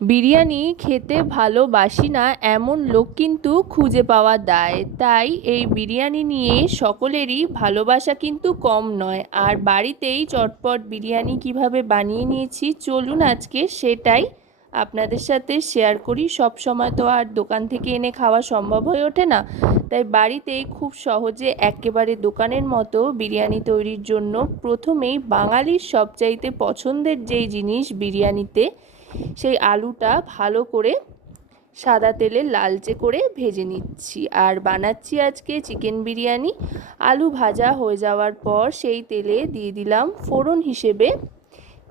বিরিয়ানি খেতে ভালোবাসি না এমন লোক কিন্তু খুঁজে পাওয়া দায়। তাই এই বিরিয়ানি নিয়ে সকলেরই ভালোবাসা কিন্তু কম নয়। আর বাড়িতেই চটপট বিরিয়ানি কীভাবে বানিয়ে নিয়েছি, চলুন আজকে সেটাই আপনাদের সাথে শেয়ার করি। সব সময় তো আর দোকান থেকে এনে খাওয়া সম্ভব হয়ে ওঠে না। তাই বাড়িতেই খুব সহজে একেবারে দোকানের মতো বিরিয়ানি তৈরির জন্য প্রথমেই বাঙালির সবচাইতে পছন্দের যেই জিনিস বিরিয়ানিতে সেই আলুটা ভালো করে সাদা তেলে লালচে করে ভেজে নিচ্ছি। আর বানাচ্ছি আজকে চিকেন বিরিয়ানি। আলু ভাজা হয়ে যাওয়ার পর সেই তেলে দিয়ে দিলাম ফোড়ন হিসেবে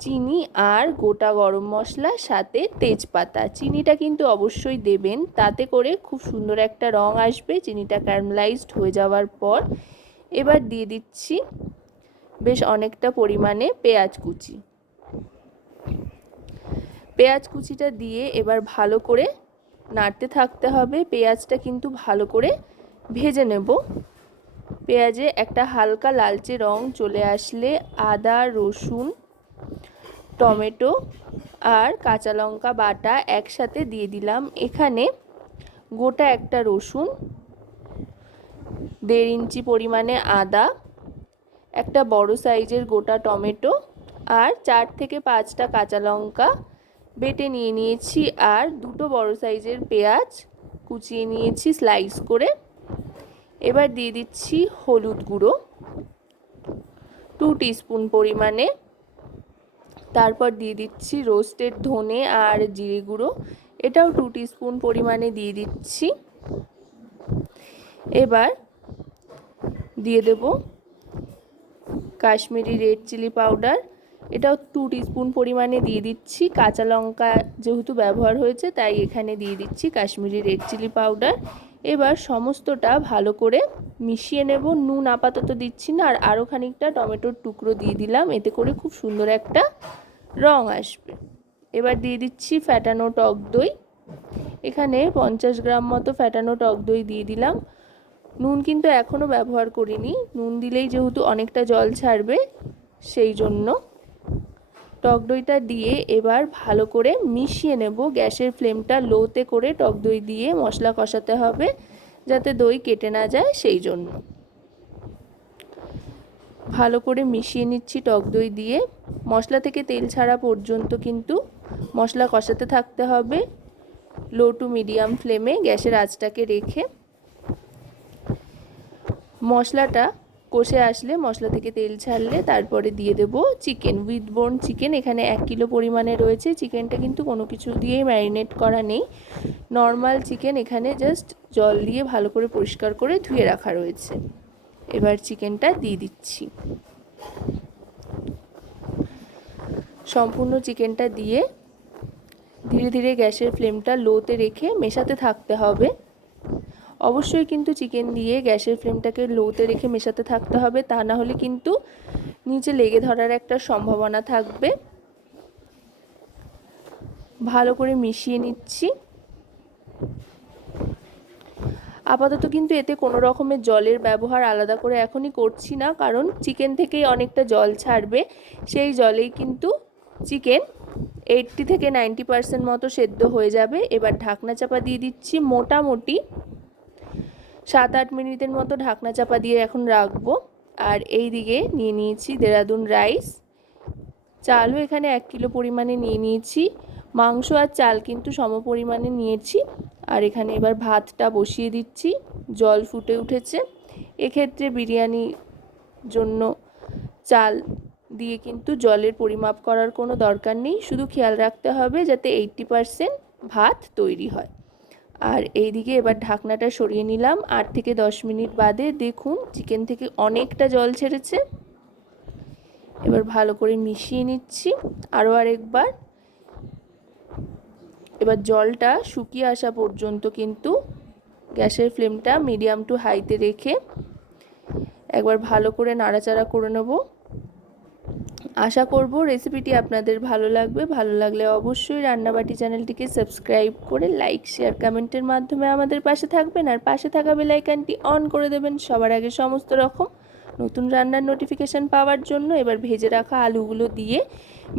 চিনি আর গোটা গরম মশলা, সাথে তেজপাতা। চিনিটা কিন্তু অবশ্যই দেবেন, তাতে করে খুব সুন্দর একটা রং আসবে। চিনিটা ক্যারামেলাইজড হয়ে যাওয়ার পর এবার দিয়ে দিচ্ছি বেশ অনেকটা পরিমাণে পেঁয়াজ কুচি। পেঁয়াজ কুচিটা দিয়ে এবার ভালো করে নাড়তে থাকতে হবে। পেঁয়াজটা কিন্তু ভালো করে ভেজে নেব। পেঁয়াজে একটা হালকা লালচে রং চলে আসলে আদা, রসুন, টমেটো আর কাঁচা লঙ্কা বাটা একসাথে দিয়ে দিলাম। এখানে গোটা একটা রসুন, দেড় ইঞ্চি পরিমাণে আদা, একটা বড় সাইজের গোটা টমেটো আর চার থেকে পাঁচটা কাঁচা লঙ্কা বেটে নিয়ে নিয়েছি আর দুটো বড় সাইজের পেঁয়াজ কুচিয়ে নিয়েছি স্লাইস করে। এবার দিয়ে দিচ্ছি হলুদ গুঁড়ো টু টিস্পুন পরিমাণে। তারপর দিয়ে দিচ্ছি রোস্টেড ধনে আর জিরে গুঁড়ো, এটাও টু টিস্পুন পরিমাণে দিয়ে দিচ্ছি। এবার দিয়ে দেব কাশ্মীরি রেড চিলি পাউডার এটাও টু টিস্পুন পরিমাণে দিয়ে দিচ্ছি। কাঁচা লঙ্কা যেহেতু ব্যবহার হয়েছে, তাই এখানে দিয়ে দিচ্ছি কাশ্মীরি রেড চিলি পাউডার এবার সমস্তটা ভালো করে মিশিয়ে নেব। নুন আপাতত দিচ্ছি না, আর আরও খানিকটা টমেটোর টুকরো দিয়ে দিলাম। এতে করে খুব সুন্দর একটা রং আসবে। এবার দিয়ে দিচ্ছি ফ্যাটানো টক দই। এখানে পঞ্চাশ গ্রাম মতো ফ্যাটানো টক দই দিয়ে দিলাম। নুন কিন্তু এখনও ব্যবহার করিনি। নুন দিলেই যেহেতু অনেকটা জল ছাড়বে, সেই জন্য টক দইটা দিয়ে এবার ভালো করে মিশিয়ে নেব। গ্যাসের ফ্লেমটা লোতে করে টক দই দিয়ে মশলা কষাতে হবে যাতে দই কেটে না যায় সেই জন্য। ভালো করে মিশিয়ে নিচ্ছি টক দই দিয়ে। মশলা থেকে তেল ছাড়া পর্যন্ত কিন্তু মশলা কষাতে থাকতে হবে। লো টু মিডিয়াম ফ্লেমে গ্যাসের আঁচটাকে রেখে মশলাটা কষে আসলে মশলা থেকে তেল ছাড়লে তারপরে দিয়ে দেব চিকেন উইথ বোন চিকেন এখানে এক কিলো পরিমাণে রয়েছে। চিকেনটা কিন্তু কোনো কিছু দিয়েই ম্যারিনেট করা নেই। নর্মাল চিকেন এখানে জাস্ট জল দিয়ে ভালো করে পরিষ্কার করে ধুয়ে রাখা রয়েছে। এবার চিকেনটা দিয়ে দিচ্ছি। সম্পূর্ণ চিকেনটা দিয়ে ধীরে ধীরে গ্যাসের ফ্লেমটা লোতে রেখে মেশাতে থাকতে হবে। অবশ্যই কিন্তু চিকেন দিয়ে গ্যাসের ফ্লেমটাকে লোতে রেখে মেশাতে থাকতে হবে, তা না হলে কিন্তু নিচে লেগে ধরার একটা সম্ভাবনা থাকবে। ভালো করে মিশিয়ে নিচ্ছি। আপাতত কিন্তু এতে কোনো রকমের জলের ব্যবহার আলাদা করে এখনই করছি না, কারণ চিকেন থেকেই অনেকটা জল ছাড়বে। সেই জলেই কিন্তু চিকেন এইটটি থেকে নাইনটি পার্সেন্ট মতো সেদ্ধ হয়ে যাবে। এবার ঢাকনা চাপা দিয়ে দিচ্ছি মোটামুটি। সাত আট মিনিটের মতো ঢাকনা চাপা দিয়ে এখন রাখব। আর এই দিকে নিয়ে নিয়েছি দেরাদুন রাইস। চালও এখানে এক কিলো পরিমাণে নিয়ে নিয়েছি। মাংস আর চাল কিন্তু সম পরিমাণে নিয়েছি। আর এখানে এবার ভাতটা বসিয়ে দিচ্ছি। জল ফুটে উঠেছে। এক্ষেত্রে বিরিয়ানির জন্য চাল দিয়ে কিন্তু জলের পরিমাপ করার কোনো দরকার নেই। শুধু খেয়াল রাখতে হবে যাতে এইট্টি ভাত তৈরি হয়। আর এই দিকে এবার ঢাকনাটা সরিয়ে নিলাম। আট থেকে দশ মিনিট বাদে দেখুন চিকেন থেকে অনেকটা জল ছেড়েছে। এবার ভালো করে মিশিয়ে নিচ্ছি আরও আরেকবার। এবার জলটা শুকিয়ে আসা পর্যন্ত কিন্তু গ্যাসের ফ্লেমটা মিডিয়াম টু হাইতে রেখে একবার ভালো করে নাড়াচাড়া করে নেব। আশা করব রেসিপিটি আপনাদের ভালো লাগবে। ভালো লাগলে অবশ্যই রান্নাবাটি চ্যানেলটিকে সাবস্ক্রাইব করে লাইক শেয়ার কমেন্টের মাধ্যমে আমাদের পাশে থাকবেন। আর পাশে থাকা বেলাইকানটি অন করে দেবেন সবার আগে সমস্ত রকম নতুন রান্নার নোটিফিকেশান পাওয়ার জন্য। এবার ভেজে রাখা আলুগুলো দিয়ে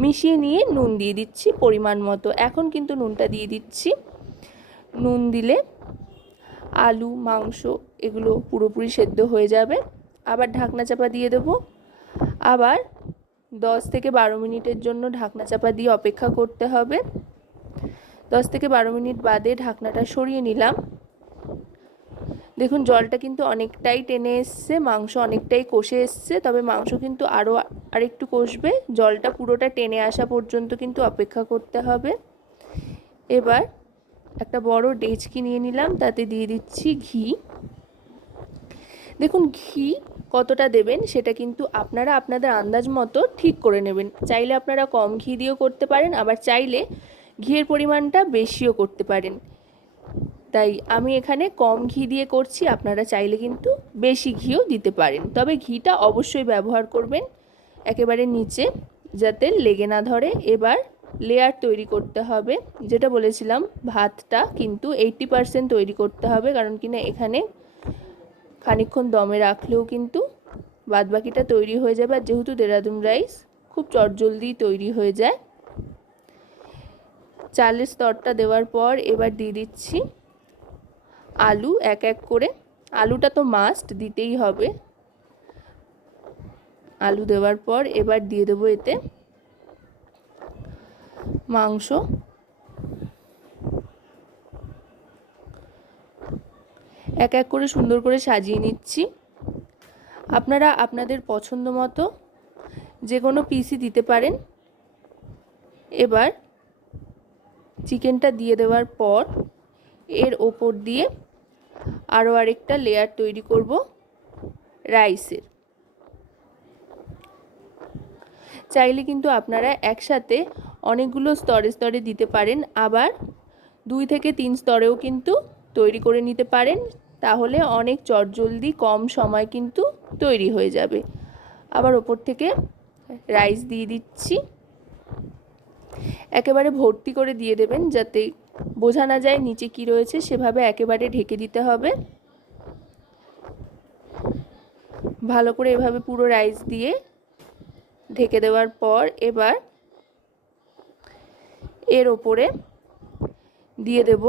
মিশিয়ে নিয়ে নুন দিয়ে দিচ্ছি পরিমাণ মতো। এখন কিন্তু নুনটা দিয়ে দিচ্ছি। নুন দিলে আলু, মাংস এগুলো পুরোপুরি সেদ্ধ হয়ে যাবে। আবার ঢাকনা চাপা দিয়ে দেবো। আবার দশ থেকে বারো মিনিটের জন্য ঢাকনা চাপা দিয়ে অপেক্ষা করতে হবে। দশ থেকে বারো মিনিট বাদে ঢাকনাটা সরিয়ে নিলাম। দেখুন, জলটা কিন্তু অনেকটাই টেনে এসছে, মাংস অনেকটাই কষে এসছে, তবে মাংস কিন্তু আরও আরেকটু কষবে। জলটা পুরোটা টেনে আসা পর্যন্ত কিন্তু অপেক্ষা করতে হবে। এবার একটা বড় ডেচকি নিয়ে নিলাম, তাতে দিয়ে দিচ্ছি ঘি। দেখুন, ঘি কতটা দেবেন সেটা কিন্তু আপনারা আপনাদের আন্দাজ মতো ঠিক করে নেবেন। চাইলে আপনারা কম ঘি দিয়েও করতে পারেন, আবার চাইলে ঘিয়ের পরিমাণটা বেশিও করতে পারেন। তাই আমি এখানে কম ঘি দিয়ে করছি, আপনারা চাইলে কিন্তু বেশি ঘিও দিতে পারেন। তবে ঘিটা অবশ্যই ব্যবহার করবেন একেবারে নিচে, যাতে লেগে না ধরে। এবার লেয়ার তৈরি করতে হবে, যেটা বলেছিলাম, ভাতটা কিন্তু এইট্টি পারসেন্ট তৈরি করতে হবে, কারণ কিনা এখানে খানিক্ষণ দমে রাখলেও কিন্তু বাদবাকিটা তৈরি হয়ে যাবে আর যেহেতু দেরাদুন রাইস খুব চটজলদি তৈরি হয়ে যায়। চালের স্তরটা দেওয়ার পর এবার দিয়ে দিচ্ছি আলু এক এক করে। আলুটা তো মাস্ট দিতেই হবে। আলু দেওয়ার পর এবার দিয়ে দেবো এতে মাংস। এক এক করে সুন্দর করে সাজিয়ে নিচ্ছি। আপনারা আপনাদের পছন্দ মতো যে কোনো পিসই দিতে পারেন। এবার চিকেনটা দিয়ে দেওয়ার পর এর ওপর দিয়ে আরও আরেকটা লেয়ার তৈরি করব রাইসের চাইলে কিন্তু আপনারা একসাথে অনেকগুলো স্তরে স্তরে দিতে পারেন, আবার দুই থেকে তিন স্তরেও কিন্তু তৈরি করে নিতে পারেন। তাহলে অনেক চটজলদি কম সময় কিন্তু তৈরি হয়ে যাবে। আবার ওপর থেকে রাইস দিয়ে দিচ্ছি। একেবারে ভর্তি করে দিয়ে দেবেন যাতে বোঝা না যায় নিচে কি রয়েছে, সেভাবে একেবারে ঢেকে দিতে হবে। ভালো করে এভাবে পুরো রাইস দিয়ে ঢেকে দেওয়ার পর এবার এর ওপরে দিয়ে দেব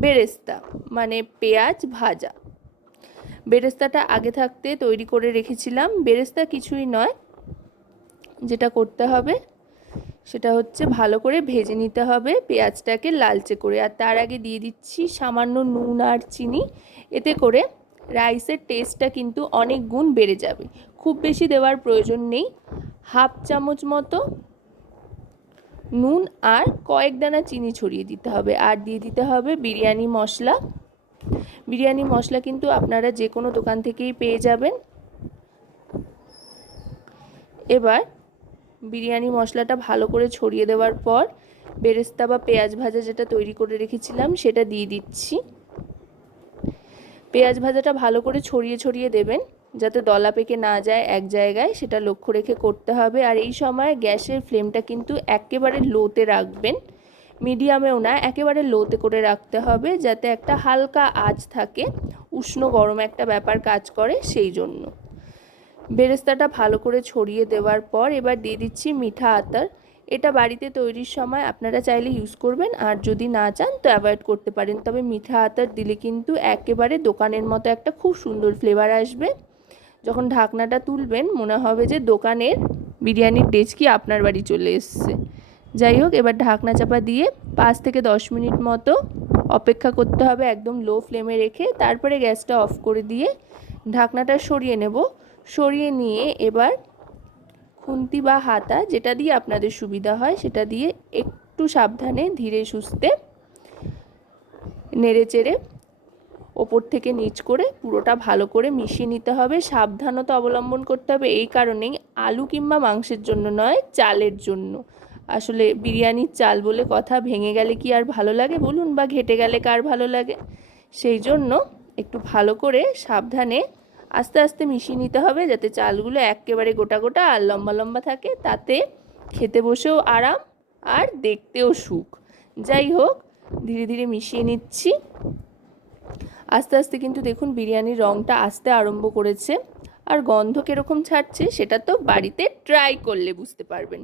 বেরেস্তা মানে পেঁয়াজ ভাজা। বেরেস্তাটা আগে থাকতে তৈরি করে রেখেছিলাম। বেরেস্তা কিছুই নয়। যেটা করতে হবে সেটা হচ্ছে ভালো করে ভেজে নিতে হবে পেঁয়াজটাকে লালচে করে। আর তার আগে দিয়ে দিচ্ছি সামান্য নুন আর চিনি। এতে করে রাইসের টেস্টটা কিন্তু অনেক গুণ বেড়ে যাবে। খুব বেশি দেওয়ার প্রয়োজন নেই। হাফ চামচ মতো নুন আর কয়েক দানা চিনি ছড়িয়ে দিতে হবে। আর দিয়ে দিতে হবে বিরিয়ানি মশলা। বিরিয়ানি মশলা কিন্তু আপনারা যে কোনো দোকান থেকেই পেয়ে যাবেন। এবার বিরিয়ানি মশলাটা ভালো করে ছড়িয়ে দেওয়ার পর বেরেস্তা বা পেঁয়াজ ভাজা যেটা তৈরি করে রেখেছিলাম সেটা দিয়ে দিচ্ছি। পেঁয়াজ ভাজাটা ভালো করে ছড়িয়ে ছড়িয়ে দেবেন। যাতে দলা পেকে না যায় এক জায়গায়, সেটা লক্ষ্য রেখে করতে হবে। আর এই সময় গ্যাসের ফ্লেমটা কিন্তু একেবারে লোতে রাখবেন। মিডিয়ামেও না, একেবারে লোতে করে রাখতে হবে যাতে একটা হালকা আঁচ থাকে, উষ্ণ গরম একটা ব্যাপার কাজ করে সেই জন্য। বেরেস্তাটা ভালো করে ছড়িয়ে দেওয়ার পর এবার দিয়ে দিচ্ছি মিঠা আতার। এটা বাড়িতে তৈরির সময় আপনারা চাইলে ইউজ করবেন, আর যদি না চান তো অ্যাভয়েড করতে পারেন। তবে মিঠা আতার দিলে কিন্তু একেবারে দোকানের মতো একটা খুব সুন্দর ফ্লেভার আসবে। যখন ঢাকনাটা তুলবেন, মনে হবে যে দোকানের বিরিয়ানির ডেচকি আপনার বাড়ি চলে এসছে। যাই হোক, এবার ঢাকনা চাপা দিয়ে পাঁচ থেকে দশ মিনিট মতো অপেক্ষা করতে হবে একদম লো ফ্লেমে রেখে। তারপরে গ্যাসটা অফ করে দিয়ে ঢাকনাটা সরিয়ে নেব। সরিয়ে নিয়ে এবার খুন্তি বা হাতা যেটা দিয়ে আপনাদের সুবিধা হয়, সেটা দিয়ে একটু সাবধানে ধীরে সুস্থে নেড়ে চেড়ে ওপর থেকে নিচ করে পুরোটা ভালো করে মিশিয়ে নিতে হবে। সাবধানতা অবলম্বন করতে হবে এই কারণেই আলু কিংবা মাংসের জন্য নয়, চালের জন্য। আসলে বিরিয়ানির চাল বলে কথা ভেঙে গেলে কি আর ভালো লাগে বলুন বা ঘেটে গেলে কার ভালো লাগে? সেই জন্য একটু ভালো করে সাবধানে আস্তে আস্তে মিশিয়ে নিতে হবে যাতে চালগুলো একেবারে গোটা গোটা আর লম্বা লম্বা থাকে। তাতে খেতে বসেও আরাম আর দেখতেও সুখ। যাই হোক, ধীরে ধীরে মিশিয়ে নিচ্ছি। আস্তে আস্তে কিন্তু দেখুন বিরিয়ানির রঙটা আসতে আরম্ভ করেছে। আর গন্ধ কীরকম ছাড়ছে, সেটা তো বাড়িতে ট্রাই করলে বুঝতে পারবেন।